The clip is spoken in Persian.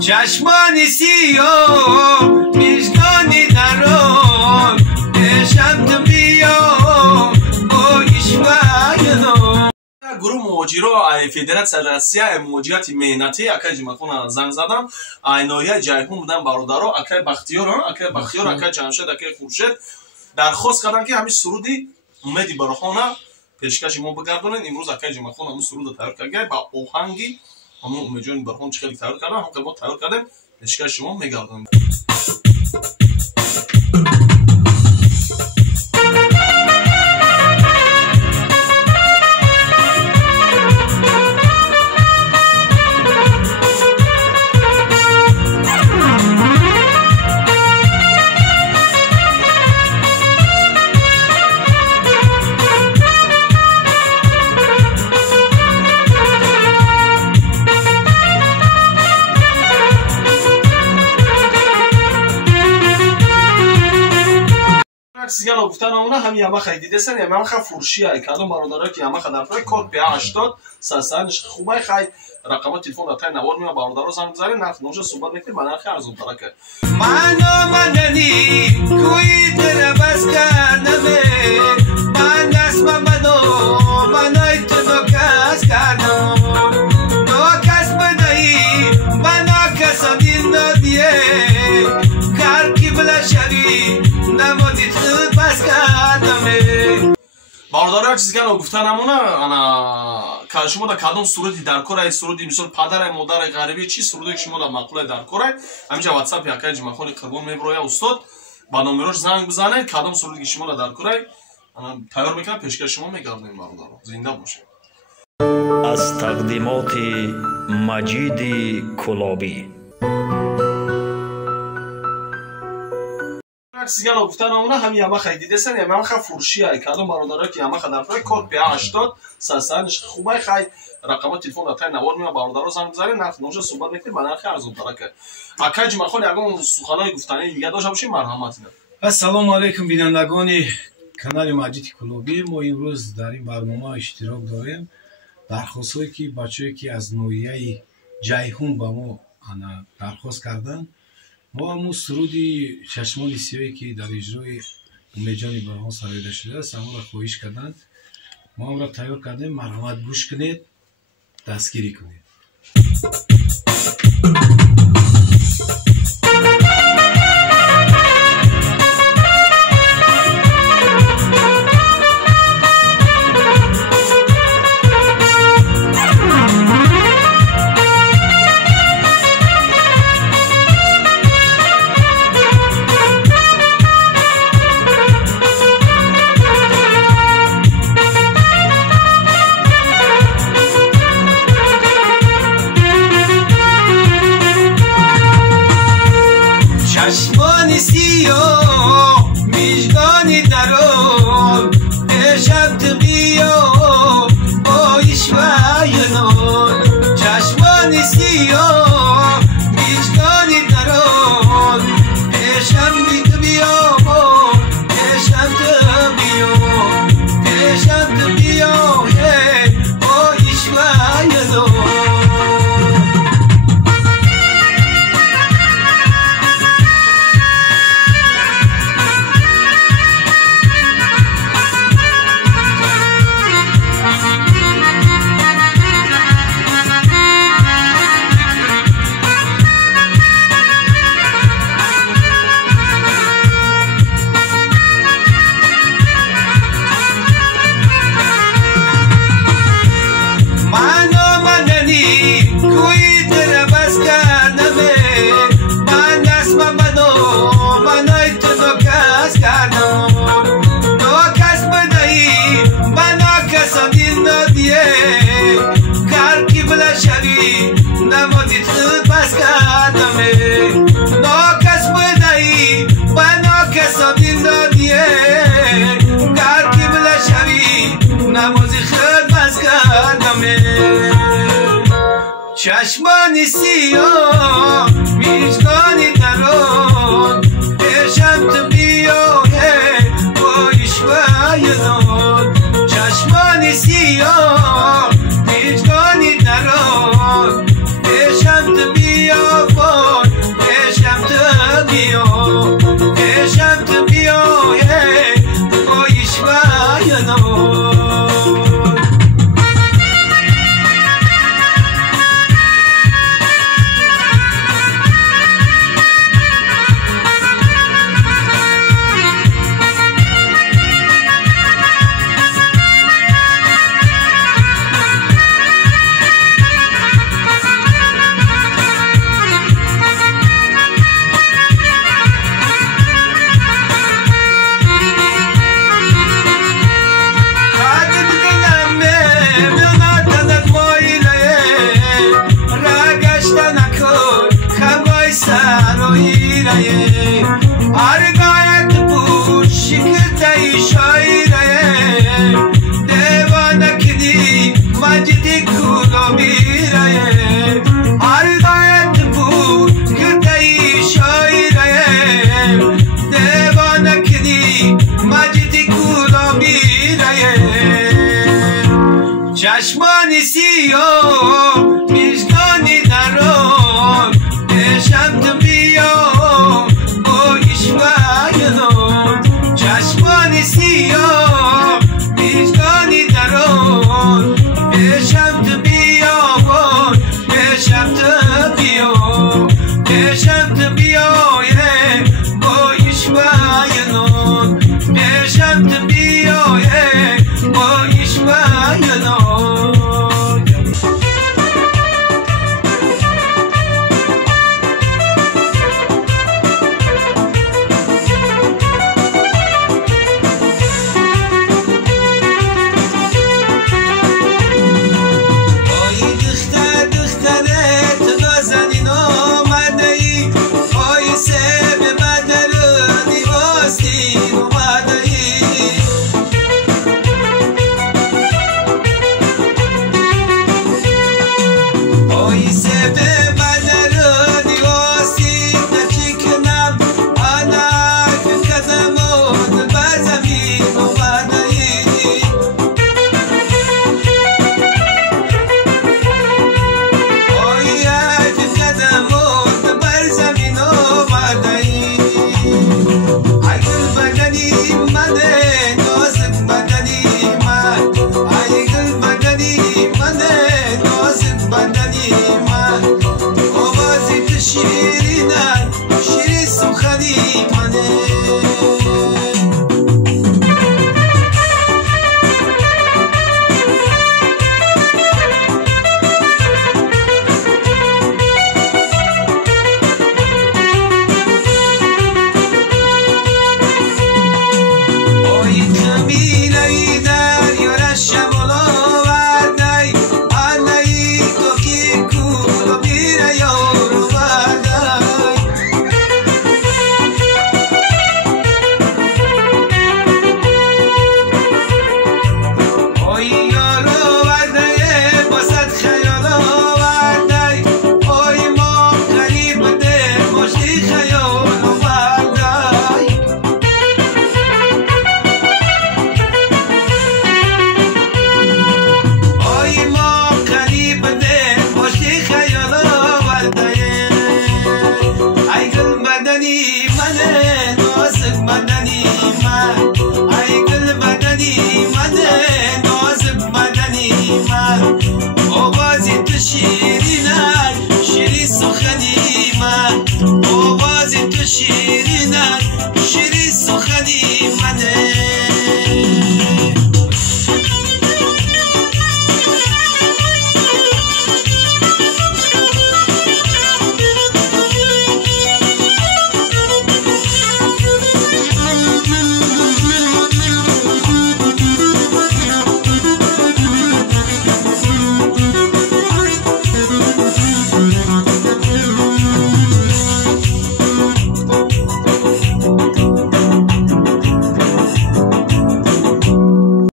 چشمانی سیاه میزگانی درون پیشم تو بیا با ایشوایدو گروه موجیرو فدراسیا روسیه موجیات مهنتی اکای جمعخون زنگ زدم اینویا جایگون بودن برادرو اکای بختیار اکای جمشید اکای خورشید درخواست کردن که همین سرودی اومدی براخونه پیشکش ما بگردونن. امروز اکای جمعخون همون سرود تیار کرده با آهنگی همون امیدواریم برخون چه خیلی تیار کردن هم که ما تیار کردیم پیشکش شما میگردونیم. سیگار گفتن اونا هم یما خیلی دیدن یما خ فروشیه کادو برادرها که یما خدار پای کد 80 ساسانش خوبه خی رقم تلفن تا نوار می برادرها زنگ بزنید نرخ نوش صحبت میکنید من نرخ ارزون تر که منو مننی کوی در بس کردم من اسم منو تو کس کردم تو کس بدهی منو کسانی ندیه کار کی بلا شری نمودی خود بس کردم برادرها چیزی که گفتن همونا انا که شما در کدام سرودی در کره سرودی مثل پدر مادر غریبی چی سرودی که شما در مقوله در کره همینجا واتساپ یکای جمعخون قربون میبرویا استاد با نمرش زنگ بزنید کدام سرودی که شما در کره انا تیار میکنم پیشکش شما میگردونیم برادرها زنده باشید. از تقدیمات مجید کلابی سیگار گفتن اونا هم یما خیلی دیدن یما خ فروشیه کادو برادرها که یما خدار پای کد 80 ساسانش خوبه خی رقم تلفن تا نوار می برادرها زنگ بزنید نرخ نوش صحبت میکنید من نرخ ارزون تر که اکای جمعخون یگون سخنای گفتنی دیگه داشته باشیم مرحمت. السلام علیکم بینندگان کانال مجید کلابی. ما امروز در این برنامه اشتراک داریم. درخواستایی که بچه‌ای که از نوعیه جیهون با ما درخواست کردن ما همون سرودی چشمان سیاهی که در اجرای امیدجان برهان سرایده شده است همون را خواهش کردن ما هم را تیار کردیم. مرحمت گوش کنید دستگیری کنید. چشمانی سیاه میزگانی درون پیشم تو بیا با ایشوایدو چشمانی سیاه میزگانی درون پیشم تو بیا پیشم تو بیا با ایشوایدو نمودی خود بس کردم ناکس بدهی و ناکس آدین دادیه کار کی بلا شوی نمودی خود بس کردم چشمانی سیاه میزگانی درون پیشم تو بیا با ایشوایدو چشمانی سیاه میزگانی درون پیشم تو بیا با میره هرگاهت بود شکلتای شایره دیوانه کدی مجدی کلو میره هرگاهت بود کلتای شایره دیوانه کدی مجدی کلو میره چشمانی سیاه میزگانی درون پیشم تو بیا با ایشوایدون چشمانی سیاه میزگانی درون پیشم تو بیا پیشم تو بیا پیشم تو بیا با ایشوایدون پیشم تو بیا با ایشوایدون شیرین سخنی من آواز تو شیرین